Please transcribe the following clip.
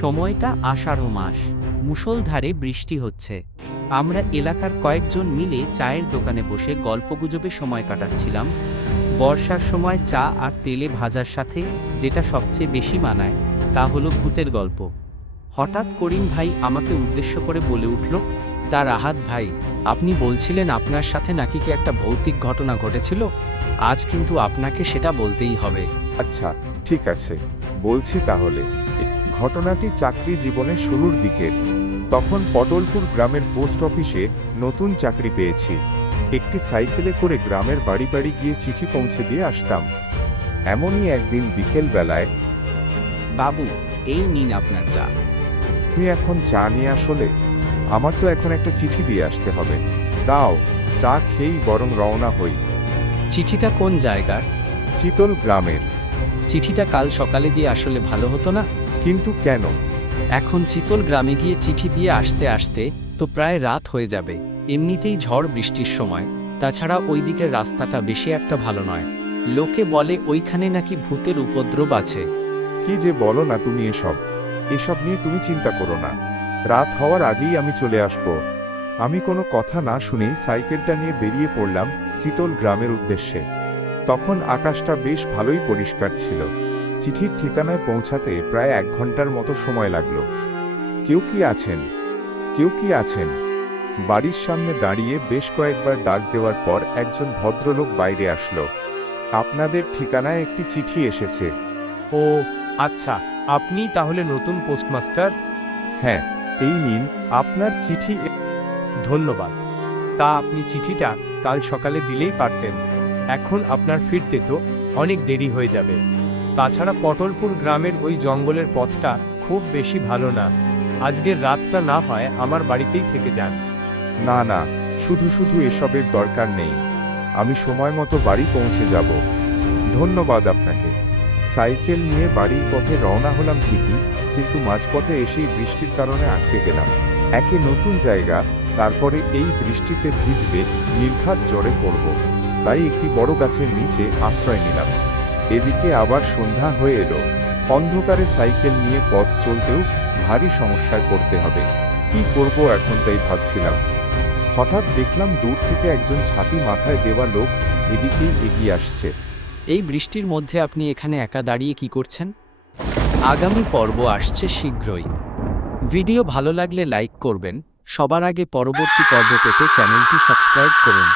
সময়টা আষাঢ় মাস, মুষলধারে বৃষ্টি হচ্ছে। আমরা এলাকার কয়েকজন মিলে চায়ের দোকানে বসে গল্পগুজবে সময় কাটাচ্ছিলাম। বর্ষার সময় চা আর তেলে ভাজার সাথে যেটা সবচেয়ে বেশি মানায় তা হলো ভূতের গল্প। হঠাৎ করিম ভাই আমাকে উদ্দেশ্য করে বলে উঠল, তা রাহাত ভাই, আপনি বলছিলেন আপনার সাথে নাকি কি একটা ভৌতিক ঘটনা ঘটেছিল। আজ কিন্তু আপনাকে সেটা বলতেই হবে। আচ্ছা, ঠিক আছে, বলছি তাহলে। ঘটনাটি চাকরি জীবনের শুরুর দিকের। তখন পটলপুর গ্রামের পোস্ট অফিসে নতুন চাকরি পেয়েছি। একটি সাইকেলে করে গ্রামের বাড়ি বাড়ি গিয়ে চিঠি পৌঁছে দিয়ে আসতাম। এমনই একদিন বিকেল বেলায়, বাবু, এই নিন আপনার চা। তুমি এখন চা নিয়ে আসলে? আমার তো এখন একটা চিঠি দিয়ে আসতে হবে। দাও, চা খেয়েই বরং রওনা হই। চিঠিটা কোন জায়গার? চিতল গ্রামের। চিঠিটা কাল সকালে দিয়ে আসলে ভালো হতো না? কিন্তু কেন? এখন চিতল গ্রামে গিয়ে চিঠি দিয়ে আসতে আসতে তো প্রায় রাত হয়ে যাবে। এমনিতেই ঝড় বৃষ্টির সময়, তাছাড়া ওই দিকের রাস্তাটা বেশি একটা ভালো নয়। লোকে বলে ওইখানে নাকি ভূতের উপদ্রব আছে। কি যে বলো না তুমি এসব। এসব নিয়ে তুমি চিন্তা করো না। রাত হওয়ার আগেই আমি চলে আসব। আমি কোনো কথা না শুনেই সাইকেলটা নিয়ে বেরিয়ে পড়লাম চিতল গ্রামের উদ্দেশ্যে। তখন আকাশটা বেশ ভালোই পরিষ্কার ছিল। চিঠির ঠিকানায় পৌঁছাতে প্রায় 1 ঘন্টার মতো সময় লাগলো। কেউ কি আছেন? কেউ কি আছেন? বাড়ির সামনে দাঁড়িয়ে বেশ কয়েকবার ডাক দেওয়ার পর একজন ভদ্রলোক বাইরে আসলো। আপনাদের ঠিকানায় একটি চিঠি এসেছে। ও আচ্ছা, আপনি তাহলে নতুন পোস্টমাস্টার? হ্যাঁ, এই নিন আপনার চিঠি। ধন্যবাদ। তা আপনি চিঠিটা কাল সকালে দিলেই পারতেন। এখন আপনার ফিরতে তো অনেক দেরি হয়ে যাবে। তাছাড়া পটলপুর গ্রামের ওই জঙ্গলের পথটা খুব বেশি ভালো না। আজকের রাতটা না হয় আমার বাড়িতেই থেকে যান। না না, শুধু শুধু এসবের দরকার নেই। আমি সময় মতো বাড়ি পৌঁছে যাব। ধন্যবাদ আপনাকে। সাইকেল নিয়ে বাড়ির পথে রওনা হলাম ঠিকই, কিন্তু মাঝপথে এসেই বৃষ্টির কারণে আটকে গেলাম। একে নতুন জায়গা, তারপরে এই বৃষ্টিতে ভিজবে, নির্ঘাত জ্বরে পড়ব। তাই একটি বড় গাছের নিচে আশ্রয় নিলাম। এদিকে আবার সন্ধ্যা হয়ে এলো। অন্ধকারে সাইকেল নিয়ে পথ চলতেও ভারী সমস্যায় পড়তে হবে। কি করব এখন তাই ভাবছিলাম। হঠাৎ দেখলাম দূর থেকে একজন ছাতি মাথায় দেওয়া লোক এদিকেই এগিয়ে আসছে। এই বৃষ্টির মধ্যে আপনি এখানে একা দাঁড়িয়ে কি করছেন? আগামী পর্ব আসছে শীঘ্রই। ভিডিও ভালো লাগলে লাইক করবেন। সবার আগে পরবর্তী পর্ব পেতে চ্যানেলটি সাবস্ক্রাইব করুন।